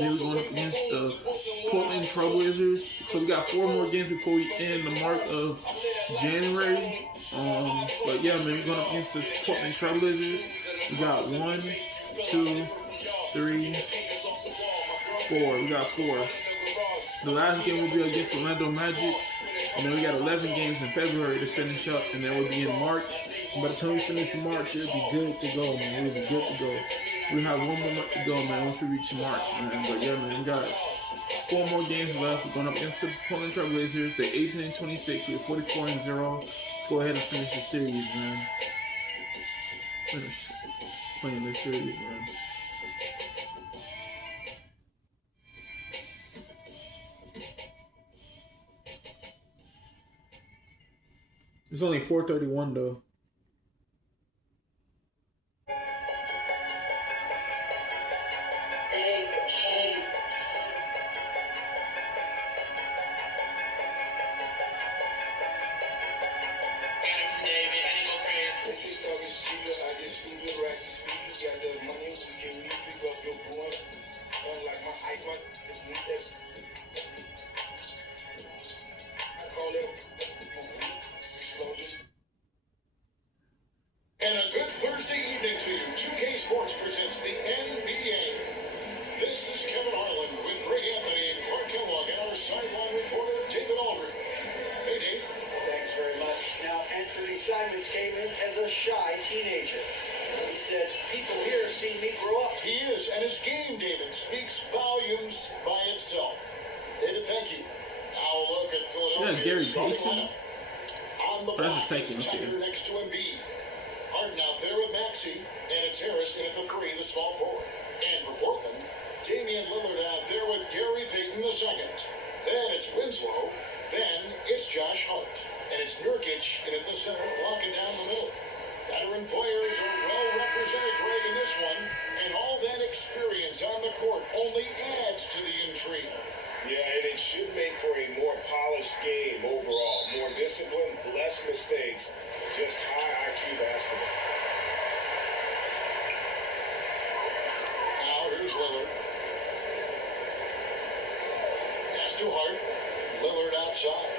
Then we're going up against the Portland Trailblazers. So we got 4 more games before we end the mark of January. But yeah, man, we're going up against the Portland Trailblazers. We got 1, 2, 3, 4. We got 4. The last game will be against Orlando Magic. And then we got 11 games in February to finish up, and then we'll be in March. And by the time we finish in March, it'll be good to go, man. We'll be good to go. We have 1 more month to go, man, once we reach March, man. But yeah, man, we got 4 more games left. We're going up against the Portland Trailblazers. They're 18-26. We're 44-0. Let's go ahead and finish the series, man. Finish playing this series, man. It's only 4:31 though. And a good Thursday evening to you. 2K Sports presents the NBA. This is Kevin Harlan with Greg Anthony and Clark Kellogg and our sideline reporter, David Aldridge. Hey, Dave. Thanks very much. Now, Anthony Simons came in as a shy teenager. He said, people here see me grow up. He is, and his game, David, speaks volumes by itself. David, thank you. Now look at Philadelphia. Yeah, Gary Payton. On the block, it's Tucker next to Embiid. Harden out there with Maxey, and it's Harrison at the 3, the small forward. And for Portland, Damian Lillard out there with Gary Payton the second. Then it's Winslow. Then it's Josh Hart. And it's Nurkic in at the center, blocking down the middle. Veteran players are well represented, Greg, in this one. And all that experience on the court only adds to the intrigue. Yeah, and it should make for a more polished game overall. More discipline, less mistakes, just high IQ basketball. Now here's Lillard. Pass to Hart. Lillard outside.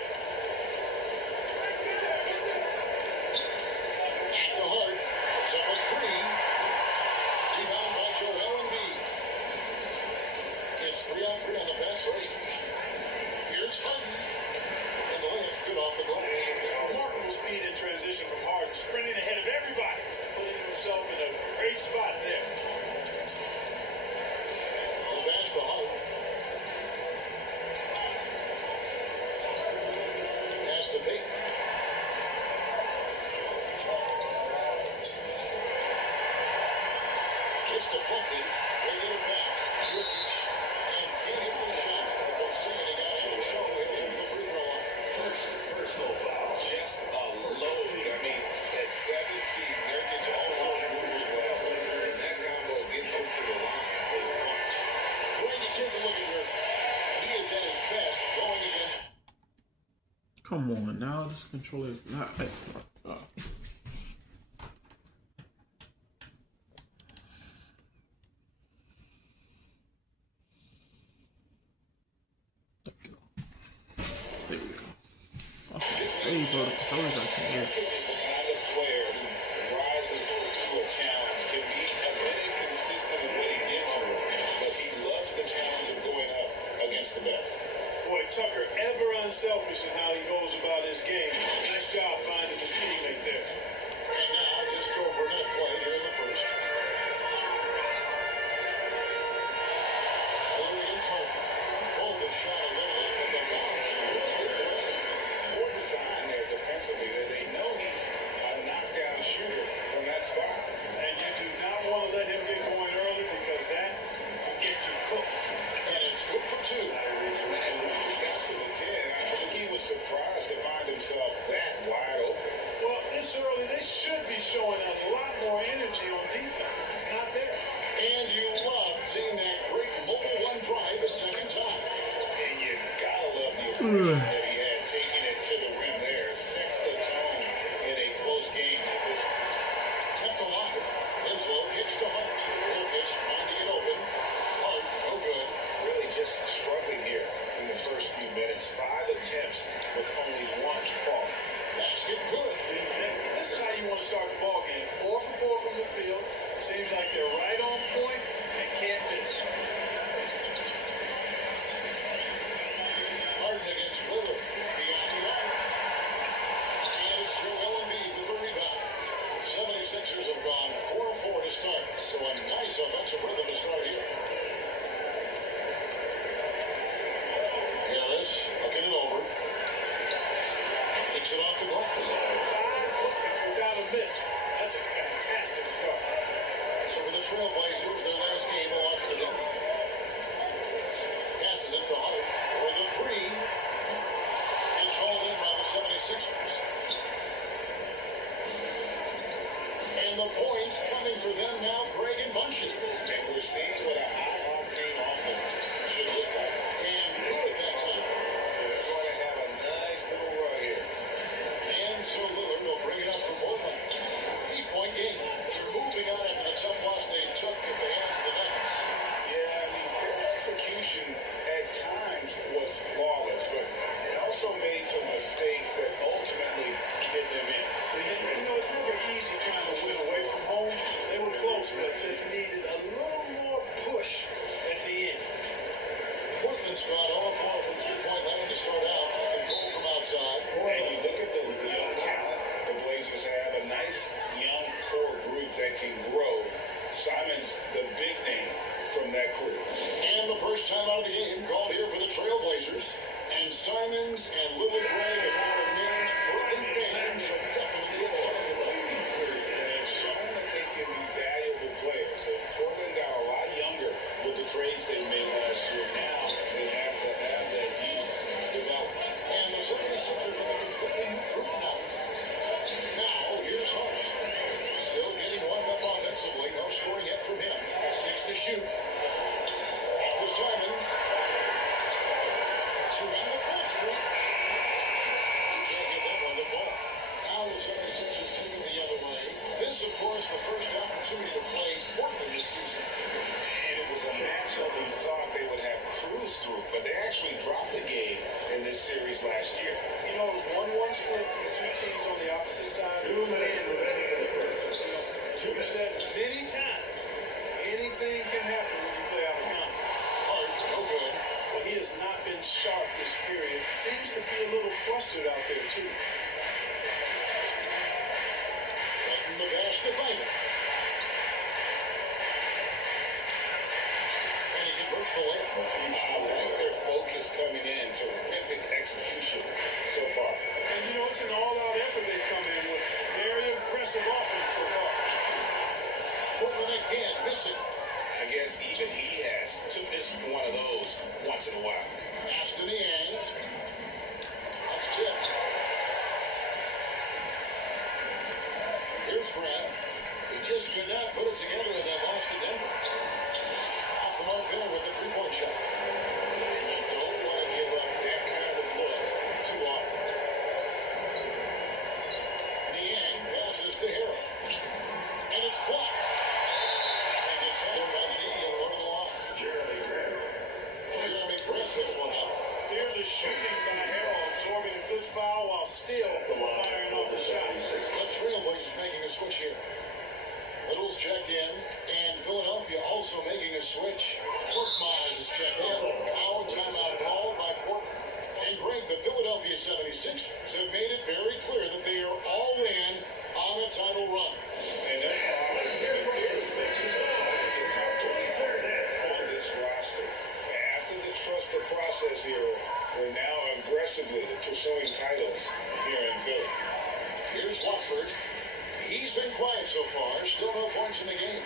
At the Hart. It's up a 3. Rebound by Joel Embiid. It's 3-on-3 on the fast break. Here's Harden. And the layup's good off the glass. Remarkable speed in transition from Harden, sprinting ahead of everybody, putting himself in a great spot there. The pass to Hart. Pass to Payton. It's deflected. They get it back. Nurkic. And can't hit the shot. They'll see it. He got him to show it into the free throw line. Personal foul, just a load. I mean, at 7 feet, Nurkic also moves well. And that combo gets him to the line. They punch. When you take a look at Nurkic, he is at his best going against. Come on now, this controller is not. There we go. I was gonna say, bro, the controllers I can hear. Nurkic is the kind of player who rises to a challenge, can be a bit inconsistent in what he gives you, but he loves the challenge of going up against the best. Boy, Tucker, ever unselfish in how he goes about his game. Nice job finding his teammate there. And now just over a minute play here in the first. Hillary and Tony. Pulled the shot a little bit, but the bounce was his way. Poor design there defensively. They know he's a knockdown shooter from that spot. And you do not want to let him get going early because that will get you cooked. And it's good for 2. And once he got to the 10, I think he was surprised to find himself that wide open. Well, this early, they should be showing up a lot more energy on defense. It's not there. And you love seeing that great mobile one drive a second time. And you gotta love the approach that he had taking it to the rim there. Sets the tone in a close game. Kept alive. Winslow kicks to Hart. Nurkic trying to get open. Hart, no good. It's gone 0-4 from three-point line to start out. And goal from outside. And you look at the young talent the Blazers have, a nice young core group that can grow. Simon's the big name from that group. And the first time out of the game called here for the Trailblazers. And Simons and Lily Gray and more names Portland fans are definitely excited about. And they've shown that they can be valuable players. So Portland got a lot younger with the trades they made last year. Now they have to have that youth develop. And the 76ers are a completely new group now. Now, here's Hart. Still getting warmed up offensively. No scoring yet from him. 6 to shoot. Back to Simons. To end the full streak. You can't get that one to fall. Now the 76ers moving the other way. This, of course, the first opportunity to play Portland this season. And it was a matchup we thought they would have cruised through, but they actually dropped the game in this series last year. You know, it was 1-1 split for the two teams on the opposite side. You said many times, anything can happen when you play out of conference. Hart, no good. But he has not been sharp this period. Seems to be a little flustered out there, too. Letting the dash to fight it. And he converts the layup. I like their focus coming in. Terrific execution so far. And, you know, it's an all-out effort they've come in with. Very aggressive offense so far. Portland again, missing. I guess even he has to miss one of those once in a while. Pass to Niang. That's tipped. Here's Grant. He just could not put it together and they lost to Denver. Off the mark there with the three-point shot. And you don't want to give up that kind of look too often. Niang passes to Harrell. And it's blocked. And it's held by the D and over the line. Jeremy Grant picks one out. Here's a shooting by Harrell, absorbing a good foul while still firing off the shot. The Trailblazers making a switch here. Little's checked in, and Philadelphia also making a switch. Korkmaz is checked in. Now a timeout called by Portland. And Greg, the Philadelphia 76ers have made it very clear that they are all in on a title run. And that's all on this roster. After the trust the process here, we're now aggressively pursuing titles here in Philly. Here's Watford. He's been quiet so far. Still no points in the game.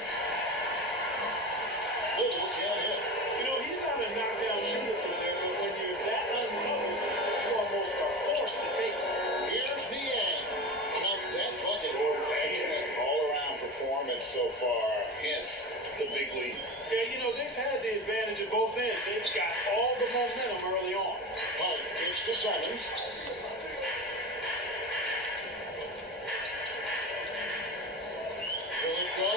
Little can't hit. You know, he's not a knockdown shooter from there, but when you're that uncovered, you almost are forced to take it. Here's Niang. Count that bucket. Excellent all-around performance so far. Hence the big lead. Yeah, you know, they've had the advantage at both ends. They've got all the momentum early on. Hart kicks to Simons. Will it go?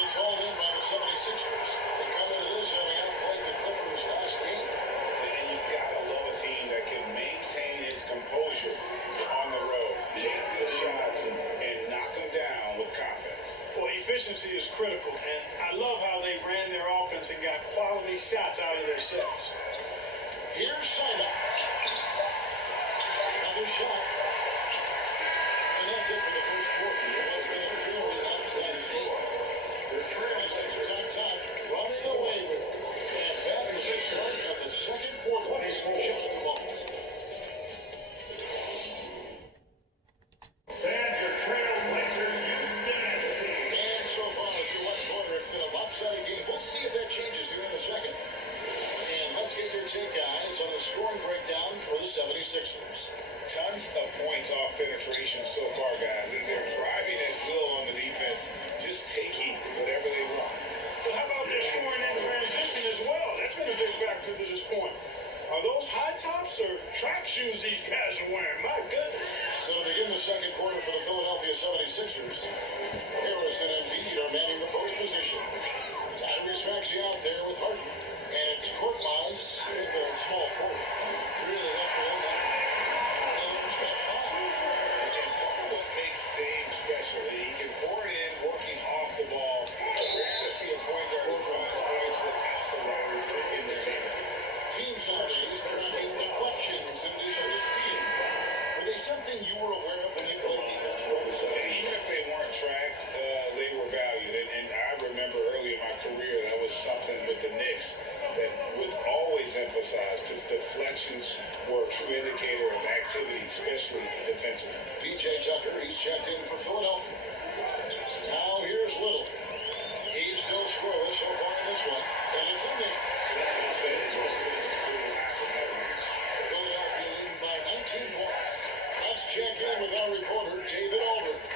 It's hauled in by the 76ers. They come into this having outplayed the Clippers last game. And you've got to love a team that can maintain its composure on the road. Take the shots and knock them down with confidence. Well, efficiency is critical, and I love how they ran their offense and got quality shots out of their sets. Here's Simons. Another shot. And that's it for the first quarter. That's been a very lopsided game. The 76ers on top, running away with it. And that is the start of the second quarter in just a moment. And so far through one quarter, it's been a lopsided game. We'll see if that changes here in the second. And let's get your take, guys, on the scoring breakdown for the 76ers. Tons of points off penetration so far, guys. And they're driving at will on the defense, just taking whatever they want. But how about their scoring in transition as well? That's been a big factor to this point. Are those high tops or track shoes these guys are wearing? My goodness. So to begin the second quarter for the Philadelphia 76ers, Harris and Embiid are manning the post position. Tyrese Maxey out there with Harden. And it's Korkmaz in the small forward. Really left alone that step five. And part of what makes Dave special, he can pour it in, working off the ball. Rare to see a point guard who finds points without the runner in the game. that would always emphasize because deflections were a true indicator of activity, especially defensively. P.J. Tucker, he's checked in for Philadelphia. Now here's Little. He's still scoreless so far in this one, and it's in there. Philadelphia leading by 19 points. Let's check in with our reporter, David Aldridge.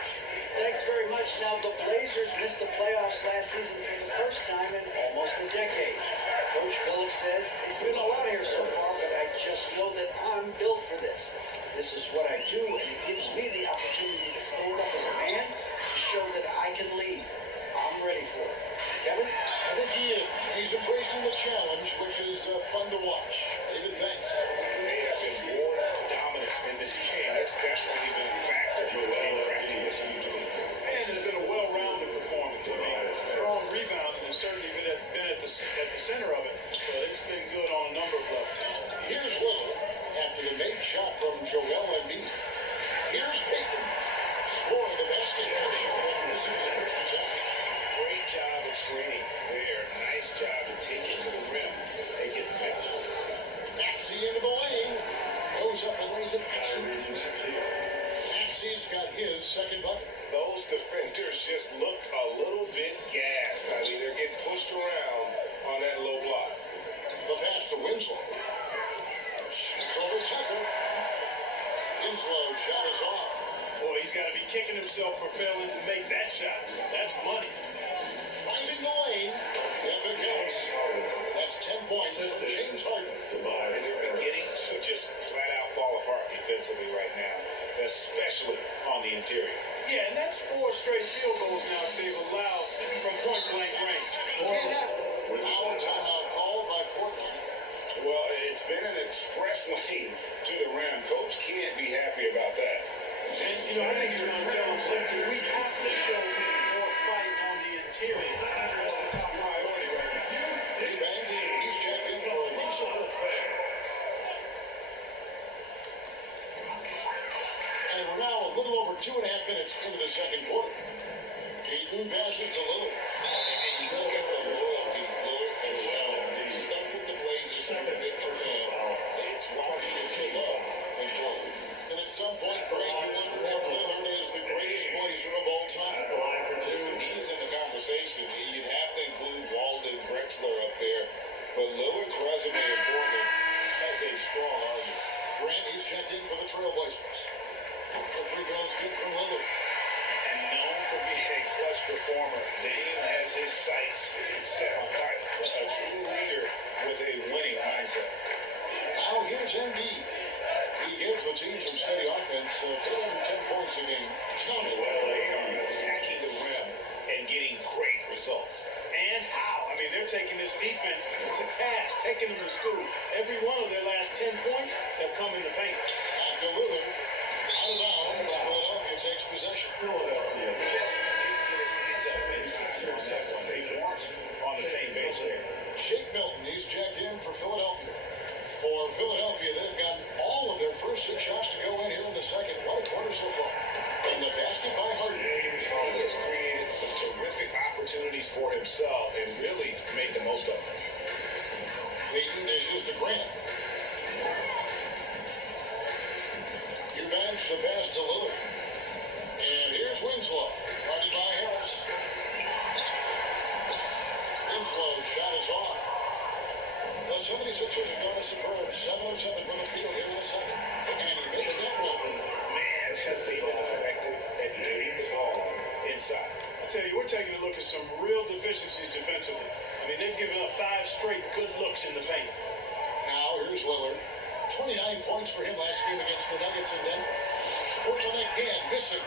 Thanks very much. Now, the Blazers missed the playoffs last season for the first time in almost a decade. Coach Phillips says, it's been a lot here so far, but I just know that I'm built for this. This is what I do, and it gives me the opportunity to stand up as a man to show that I can lead. I'm ready for it. Kevin? I think he is. He's embracing the challenge, which is fun to watch. David, thanks. They have been more dominant in this game. That's definitely been a factor in crafting this huge lead. And it's been a well-rounded performance. I mean, strong rebounding has certainly been at the center of it. But it's been good on a number of levels. Here's Little after the made shot from Joel Embiid. Here's Payton scoring the basketball shot after this is his first attack. Great job of screening there. Nice job to take it to the rim. They get the finish. Maxey into the lane. Goes up and lays it. Maxey's got his second bucket. Those defenders just looked a little bit gassed. I mean, they're getting pushed around on that low block. The pass to Winslow. Shoots over Tucker. Winslow shot is off. Boy, he's got to be kicking himself for failing to make that shot. That's money. Finding the lane. Yep, it counts. That's 10 points from James Harden. And they're beginning to just flat out fall apart defensively right now, especially on the interior. Yeah, and that's 4 straight field goals now they've allowed from point-blank range. Can't happen. Now a timeout called by Portland. Well, it's been an express lane to the rim. Coach can't be happy about that. And, you know, I think he's going to tell him something. We have to show more fight on the interior. That's the top priority right now. Eubanks, he's checked in for a use of work. And we're now a little over 2.5 minutes into the second quarter. Payton passes to Lillard. And you look at the loyalty Lillard has shown. He stuck with the Blazers from the beginning. It's why he is so loved in Portland. And at some point, Greg, you wonder if Lillard is the greatest Blazer of all time. Listen, he's in the conversation. You'd have to include Walden Drexler up there. But Lillard's resume in Portland has a strong argument. Grant, he's checked in for the Trailblazers. The free throws good from Lillard. And known for being a clutch performer, Dame has his sights set on fight. A true leader with a winning mindset. Now here's Embiid. He gives the team some steady offense, put in 10 points a game. Counted. Well, they are attacking the rim and getting great results. And how? I mean, they're taking this defense to task, taking them to school. Every one of their last 10 points have come in the paint. After Lillard, out of bounds, Philadelphia takes possession. Just didn't get his hands up in time on that one. They weren't on the same page there. Shake Milton, he's checked in for Philadelphia. For Philadelphia, they've gotten all of their first 6 shots to go in here in the second. What a quarter so far. And the basket by Harden. He has created some terrific opportunities for himself and really made the most of them. Payton dishes to Grant. Eubanks the pass to Lillard. And here's Winslow. Guarded by Harris. Winslow's shot is off. The 76ers have done a superb 7 of 7 from the field here in the second. And he makes that one. Man, has they been effective at getting the ball inside. I tell you, we're taking a look at some real deficiencies defensively. I mean, they've given up 5 straight good looks in the paint. Now here's Lillard. 29 points for him last game against the Nuggets in Denver. Portland again missing.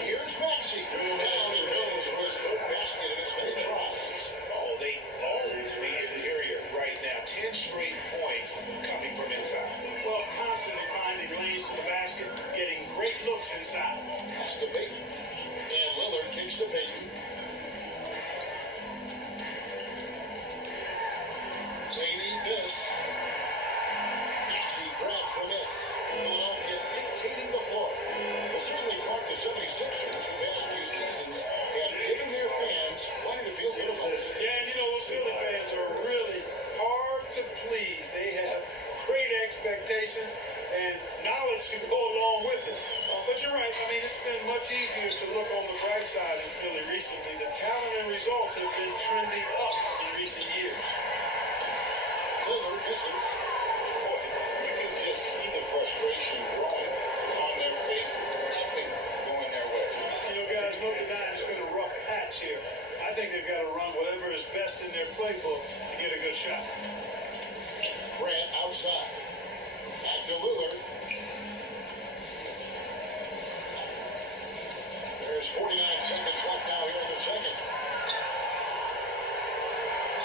Here's Maxey. Down he goes for his third basket in his many tries. Oh, they own the interior right now. 10 straight points coming from inside. Well, constantly finding lanes to the basket, getting great looks inside. Pass to Payton. And Lillard kicks to Payton. They need this. Maxey grabs the miss. Philadelphia dictating the floor. Will certainly clock the 76ers the past 2 seasons have been trending up in recent years. Lillard misses. Boy, you can just see the frustration growing on their faces. Nothing going their way. You know, guys, no denying it's been a rough patch here. I think they've got to run whatever is best in their playbook to get a good shot. Grant outside. Back to Lillard. There's 49 seconds left now here in the second.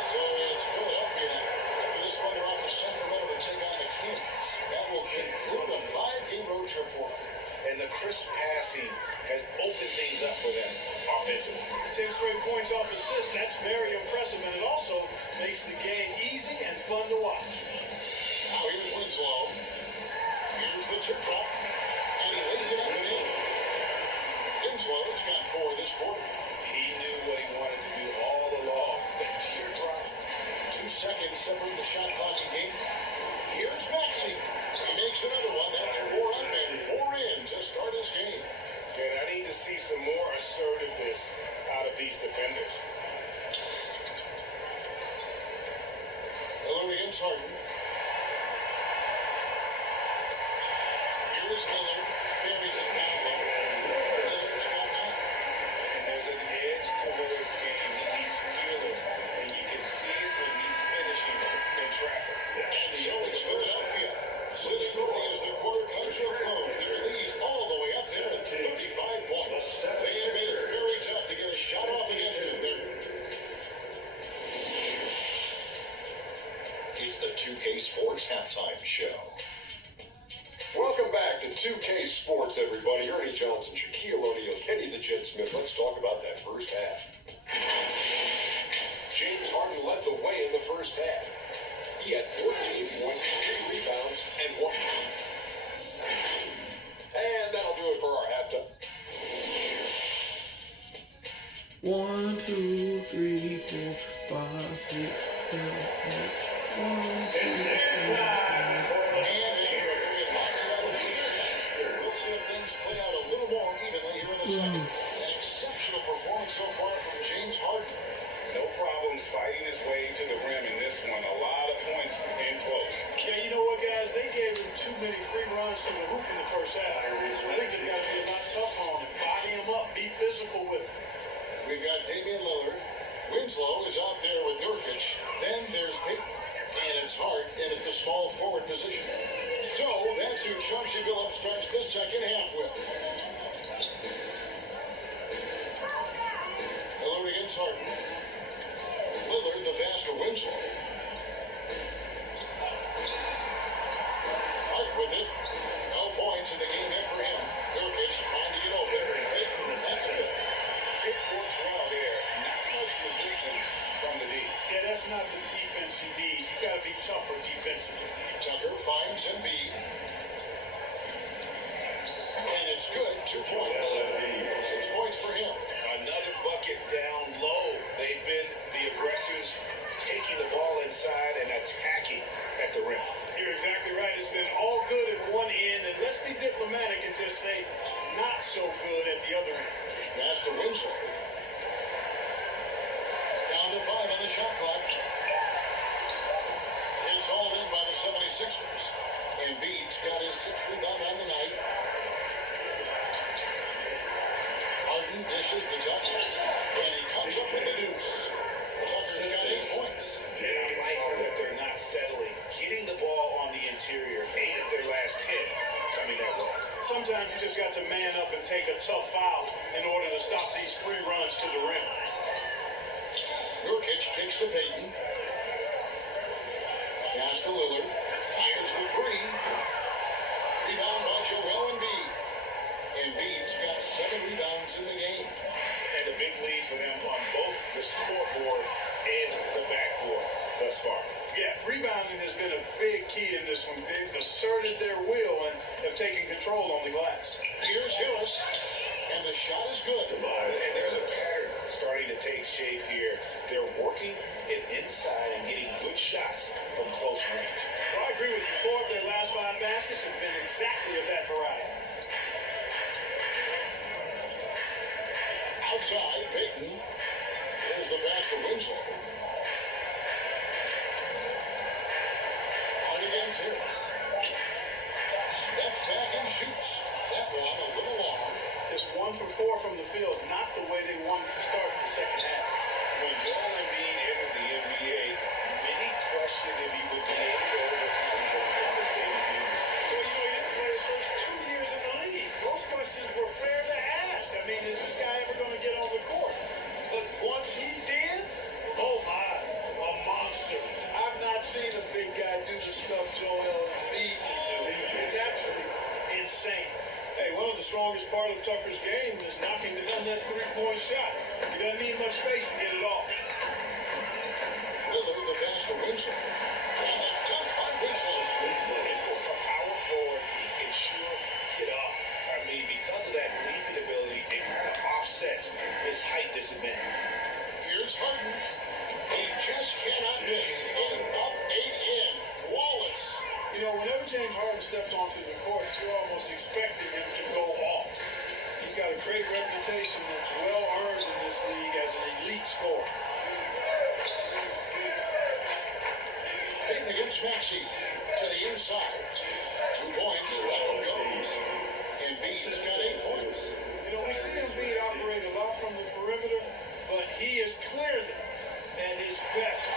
So it's Philadelphia. After this one, they're off to Sacramento to take on the Kings. That will conclude a 5-game road trip for them. And the crisp passing has opened things up for them offensively. 10 straight points off assists. That's very impressive, and it also makes the game easy and fun to watch. Now here's Winslow. Here's the tip drop. And he lays it up and in. Winslow's got 4 this quarter. He knew what he wanted to do all along. The teardrop. 2 seconds separate the shot clock and game. Here's Maxey. He makes another one. That's 4 up and 4 in to start his game. And I need to see some more assertiveness out of these defenders. Lillard against Harden. Here's Lillard. Buries it down there. Lillard's got 9. And there's an edge to Lillard's game. He's fearless. And you can see it when he's finishing in traffic. And so it's Philadelphia. Sitting early as the quarter comes to a close. Their lead all the way up there at 55 points. They have made it very tough to get a shot off against him. It's the 2K Sports Halftime Show. Welcome back to 2K Sports, everybody. Ernie Johnson, Shaquille O'Neal, Kenny the Jet Smith. Let's talk about that first half. James Harden led the way in the first half. He had 14 points, 3 rebounds, and 1. And that'll do it for our halftime. 1, 2, 3, 4, 5, 6, 7, 8. 1, 2, 3, 4, 5. We'll see if things play out a little more evenly here in the second. An exceptional performance so far from James Harden. No problems fighting his way to the rim in this one. A lot of points in close. Yeah, you know what, guys? They gave him too many free runs to the hoop in the first half. I think they've got to be a lot tougher on him. Body him up. Be physical with him. We've got Damian Lillard. Winslow is out there with Nurkic. Then there's Payton. And it's Hart in at the small forward position. So that's who Chauncey Billups starts this second half with. Lillard against Harden. Lillard, the pass to Winslow. Hart with it. No points in the game yet for him. Nurkic trying to get open. Payton, that's it. It works well there. Not much resistance from the D. Yeah, that's not the defense you need. You got to be tougher defensively. Tucker finds Embiid. And it's good. 2 points. 6 points for him. Another bucket down low. They've been the aggressors, taking the ball inside and attacking at the rim. You're exactly right. It's been all good at one end, and let's be diplomatic and just say not so good at the other end. Pass to Winslow. Down to 5 on the shot clock. It's hauled in by the 76ers. Embiid's got his 6th rebound on the night. Harden dishes to Tucker. And he comes up with the deuce. Tucker's got 8 points. And I like that they're not settling. Getting the ball on the interior, 8 of their last 10 coming that way. Sometimes you just got to man up and take a tough foul in order to stop these free runs to the rim. Nurkic kicks to Payton. Pass to Lillard. Fires the 3. Rebound by Joel Embiid. Embiid's got 7 rebounds in the game. And a big lead for them on both the scoreboard and the backboard thus far. Yeah, rebounding has been a big key in this one. They've asserted their will and have taken control on the glass. Here's Harris. And the shot is good. And there's a pattern starting to take shape here. They're working it inside and getting good shots from close range. Well, I agree with you. 4 of their last 5 baskets have been exactly of that variety. Outside, Payton. There's the pass to Winslow. On against Harris. Steps back and shoots. That one a little long. Just 1 for 4 from the field, not the way they wanted to start the second half. When Joel Embiid entered the NBA, many questioned if he would be able to overcome those devastating injuries. Well, he didn't play his first 2 years in the league. Those questions were fair to ask. I mean, is this guy ever going to get on the court? But once he did, oh my, a monster. I've not seen a big guy do the stuff Joel Embiid can do. It's actually insane. Hey, one of the strongest part of Tucker's game is knocking down that three-point shot. He doesn't need much space to get it off. Lillard, the pass to Winslow. And that dunk by Winslow. And for a power forward, he can sure get up. I mean, because of that leaping ability, it kind of offsets his height disadvantage. Here's Harden. He just cannot miss. And up 8 in. Flawless. You know, whenever James Harden steps onto the court, you're almost expecting him to go off. He's got a great reputation that's well earned in this league as an elite scorer. Hitting against Maxey to the inside. 2 points. That one goes. Embiid's got 8 points. You know, we see Embiid operate a lot from the perimeter, but he is clearly at his best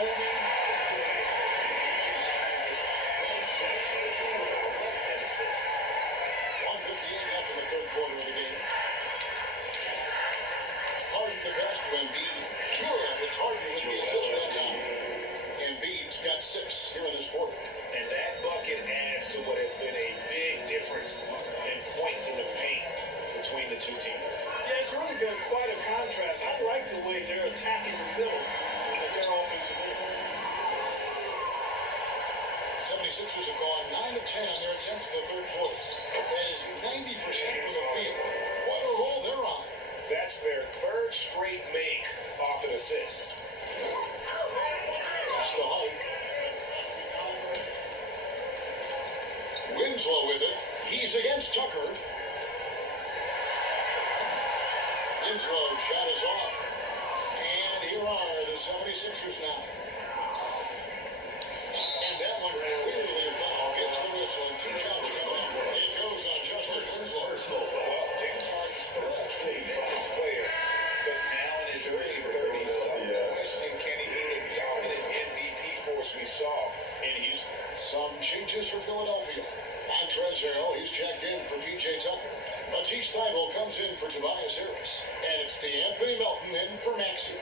owning the play. 1:58 left in the third quarter of the game. Harden the pass to Embiid. Good. It's Harden with the assist that time. Embiid's got 6 here in this quarter. And that bucket adds to what has been a big difference in points in the paint between the two teams. Yeah, it's really been quite a contrast. I like the way they're attacking the middle with their offensive end. 76ers have gone 9 of 10 on their attempts in the third quarter. That is 90% from the field. What a roll they're on. That's their third straight make off an assist. Pass to Hyde. Winslow with it. He's against Tucker. Winslow shot is off. And here are the 76ers now. And that one clearly a foul. Gets the whistle and 2 shots coming up. It goes on Justice Winslow. Well, James Harden's still a famous player, but now in his early 30s, some question can he be the dominant MVP force we saw in Houston? Some changes for Philadelphia. Montrezl Harrell, he's checked in for P.J. Tucker. Matisse Thybulle comes in for Tobias Harris. And it's DeAnthony Melton in for Maxey.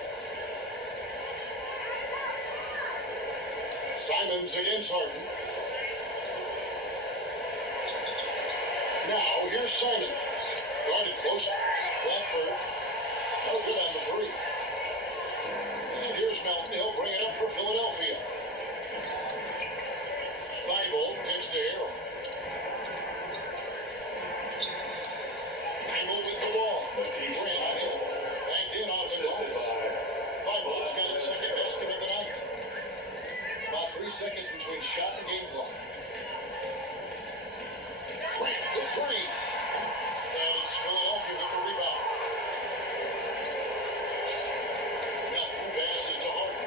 Simons against Harden. Now, here's Simons. Guarded close. Bradford. No good on the 3. And here's Melton. He'll bring it up for Philadelphia. Thybulle gets to Harrell. Thybulle with the ball. Grant on him. Banked in off the glass. Thybulle's got his second basket of the night. About 3 seconds between shot and game clock. Grant the 3. And it's Philadelphia with the rebound. Melton passes to Harden.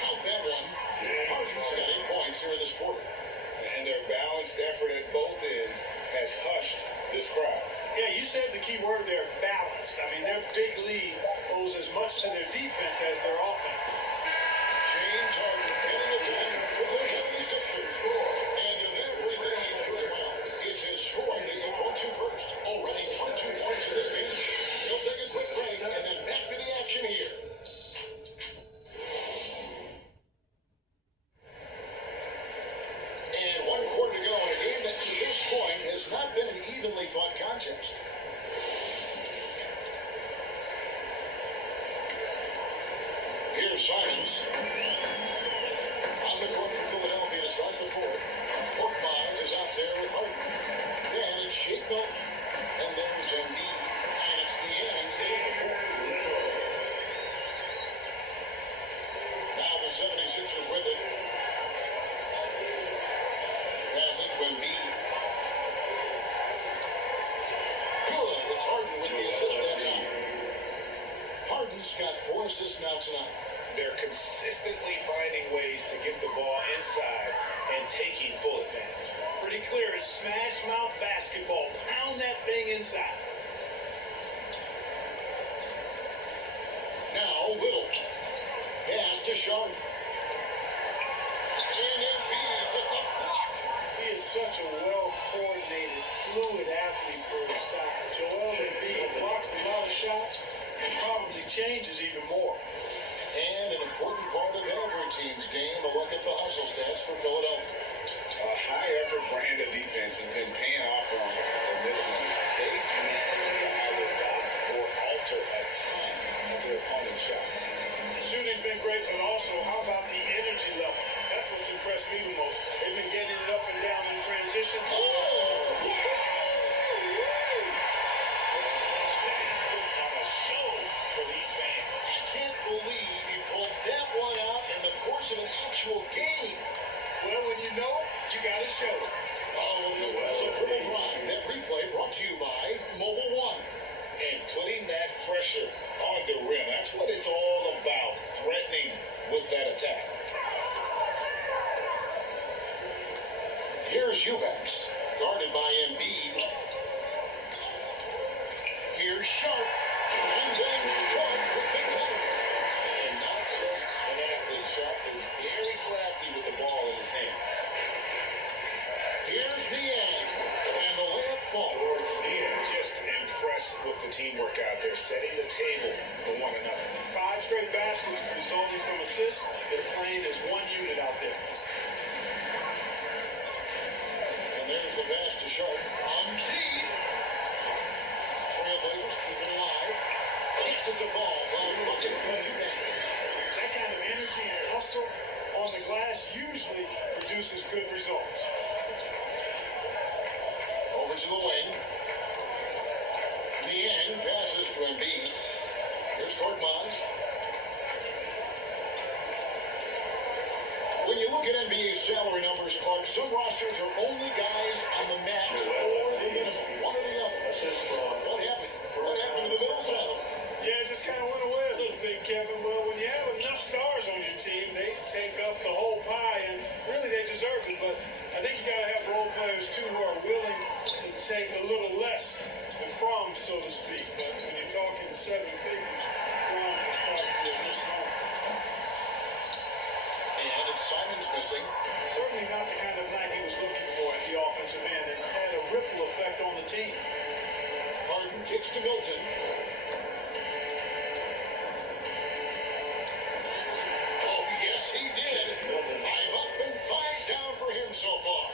Count that one. Harden's got 8 points here in this quarter. And their balanced effort at both ends has hushed this crowd. Yeah, you said the key word there, balanced. I mean, their big lead owes as much to their defense as their offense. James Harden getting a 10 for the 76ers. And of everything he's doing well, it's his scoring that you go to first. Already 22 points in this game. He'll take a quick break and then back to the action here. And 1 quarter to go in a game that to this point has not been an evenly fought contest. Here's Simons. On the court for Philadelphia to start the 4th. Korkmaz is out there with Harden. Then it's Shake Milton. And there's Embiid. And it's the end of the 4th. Now the 76ers with it. Pass it to Embiid. Good. It's Harden with the assist that time. Embiid's got 4 assists now tonight. They're consistently finding ways to get the ball inside and taking full advantage. Pretty clear, it's smash mouth basketball. Pound that thing inside. Now, Little. Pass to Sharp. And Embiid with the block. He is such a well-coordinated, fluid athlete for his size. Joel Embiid blocks a lot of shots and probably changes even more. And an important part of every team's game, a look at the hustle stats for Philadelphia. A high-effort brand of defense has been paying off for them in this one. They managed to either block or alter a ton of their opponent's shots. Shooting's been great, but also, how about the energy level? That's what's impressed me the most. They've been getting it up and down in transition. Oh! He's put on a show for these fans. I can't believe he pulled that one out in the course of an actual game. Well, when you know it, you got to show it. Oh, the impressive triple drive. That replay brought to you by Mobile One. And putting that pressure on the rim, that's what it's all about, threatening with that attack. Here's Eubanks, guarded by Embiid. Here's Sharp, and then Sharp with the cover. And not just an athlete, Sharp is very crafty with the ball in his hand. Here's Niang, and the layup falls. Just impressed with the teamwork out there, setting the table for one another. 5 straight baskets resulting from assists. They're playing as one unit out there. And there's the pass to Sharp. Embiid. Trailblazers keep it alive. Gets it to ball. Looking for Eubanks. That kind of energy and hustle on the glass usually produces good results. Over to the wing. Niang passes to Embiid. Here's Korkmaz. When you look at NBA salary numbers, Clark, some rosters are only guys on the max or the minimum, one or the other. What happened? What happened to the middle seven? Yeah, it just kind of went away a little bit, Kevin. Well, when you have enough stars on your team, they take up the whole pie, and really they deserve it. But I think you got to have role players, too, who are willing to take a little less the crumbs, so to speak. But when you're talking 7 figures, crumbs is probably a misnomer. And it's Simon's missing. Certainly not the kind of night he was looking for at the offensive end, and it's had a ripple effect on the team. Harden kicks to Milton. Oh, yes, he did. 5 up and 5 down for him so far.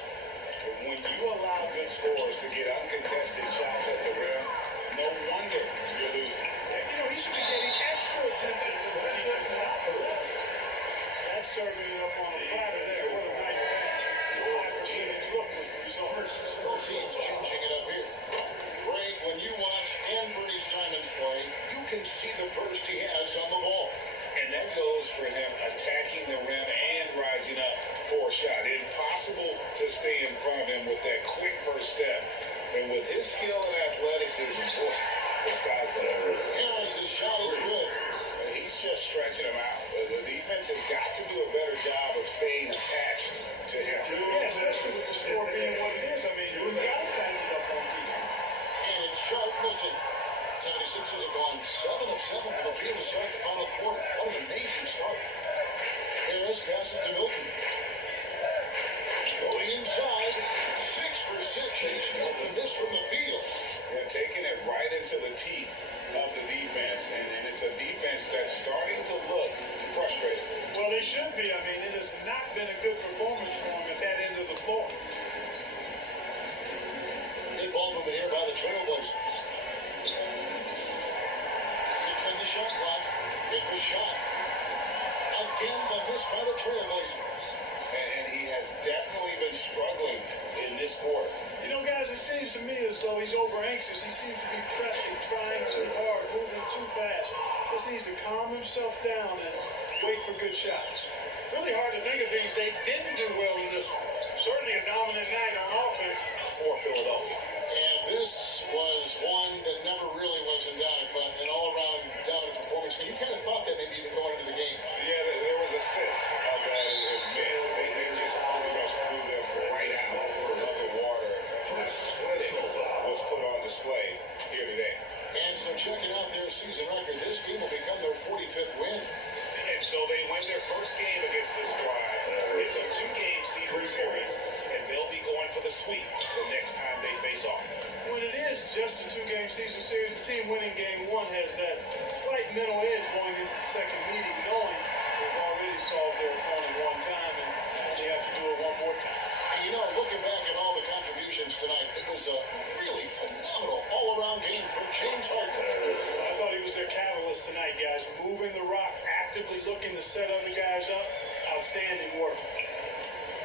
When you allow good scorers to get uncontested shots at the rim, no wonder you're losing. And, he should be getting extra attention from the defense, not for this. That's serving it up on a platter there. What a nice pass. High percentage look was the result. Both teams changing it up here. Greg, when you watch Anthony Simons play, you can see the burst he has on the ball. And that goes for him attacking the rim and rising up for a shot. Impossible to stay in front of him with that quick first step. And with his skill and athleticism, boy, the sky's the limit. Harris' shot is good. And he's just stretching him out. The defense has got to do a better job of staying attached to him. Yeah, especially with the score being what it is. I mean, we've got to tighten it up on defense. And it's Sharp missing. 76ers have gone 7 of 7 from the field to start the final quarter. What an amazing start. Harris passes to Milton. Going inside, 6 for 6. He's got the miss from the field. They're taking it right into the teeth of the defense, and it's a defense that's starting to look frustrated. Well, they should be. I mean, it has not been a good performance for them at that end of the floor. Good ball movement here by the Trailblazers. 6 on the shot clock. Hit the shot. Again, the miss by the Trailblazers. And he has definitely been struggling in this quarter. Guys, it seems to me as though he's over anxious. He seems to be pressing, trying too hard, moving too fast. Just needs to calm himself down and wait for good shots. Really hard to think of things they didn't do well in this one. Certainly a dominant night on offense for Philadelphia. And this was one that never really was in doubt. I thought an all-around dominant performance. Can you kind team will become their 45th win. And so they win their first game against this squad. It's a 2-game season series, and they'll be going for the sweep the next time they face off. When it is just a 2-game season series, the team winning game 1 has that slight mental edge going into the second meeting, knowing they've already solved their opponent one time and they have to do it one more time. And you know, looking back at all the contributions tonight, it was a really phenomenal all-around game from James Harden. I thought he was their catalyst tonight, guys. Moving the rock, actively looking to set other guys up. Outstanding work.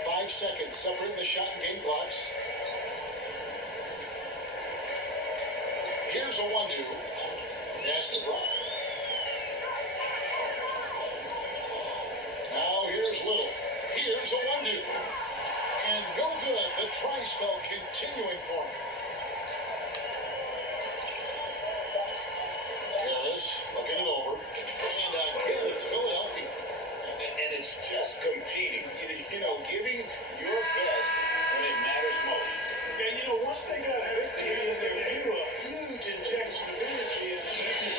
5 seconds separating the shot and game clocks. Here's a 1-2. Pass to Brock. Now here's Little. Here's a 1-2. And no good. The try spell continuing for him. Harris looking it over. And again, it's Philadelphia. And it's just competing. You know, giving your best when it matters most. And you know, once they got victory in their view, a huge injection of energy and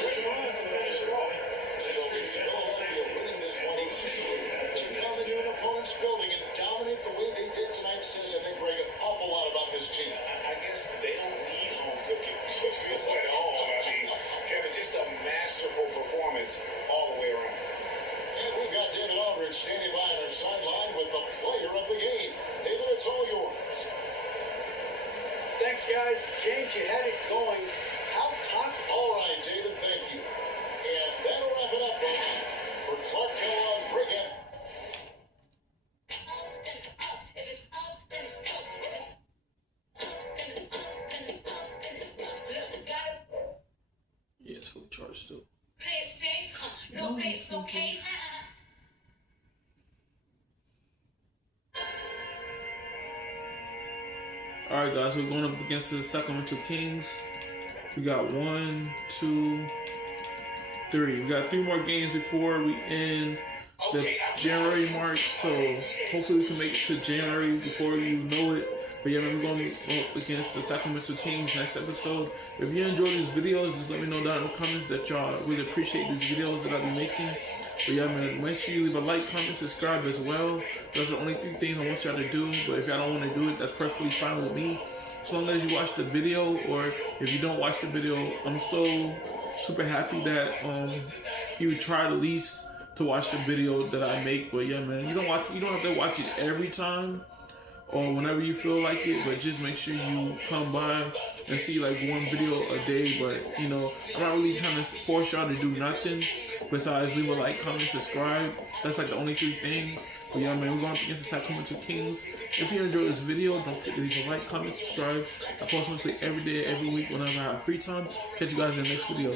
great run to finish it off. So it's Philadelphia winning this one easily to come into an opponent's building and dominate the way they did tonight says, I think, Greg, an awful lot about this team. I guess they don't need home cooking to feel at home. I mean, Kevin, just a masterful performance all the way around. And we've got David Aldridge standing by on our sideline with the player of the game. David, it's all yours. Thanks, guys. James, you had it going. How confident? All right, David, thank you. And that'll wrap it up, folks. For Clark Kellogg, Brigham. Yeah, it's fully charged still. Play it safe, no base, no case. Alright guys, we're going up against the Sacramento Kings. We got 1, 2, 3. We got 3 more games before we end the January mark. So hopefully we can make it to January before you know it. But yeah, man, we're going up against the Sacramento Kings next episode. If you enjoyed these videos, just let me know down in the comments that y'all really appreciate these videos that I'll be making. But yeah, man, make sure you leave a like, comment, subscribe as well. Those are the only 3 things I want y'all to do. But if y'all don't want to do it, that's perfectly fine with me. As long as you watch the video, or if you don't watch the video, I'm so super happy that you tried at least to watch the video that I make. But yeah, man, you don't have to watch it every time or whenever you feel like it, but just make sure you come by and see like 1 video a day. But you know, I'm not really trying to force y'all to do nothing besides leave a like, comment, subscribe. That's like the only 3 things. But yeah, man, we're going up against the Sacramento Kings. If you enjoyed this video, don't forget to leave a like, comment, subscribe. I post mostly every day, every week whenever I have free time. Catch you guys in the next video.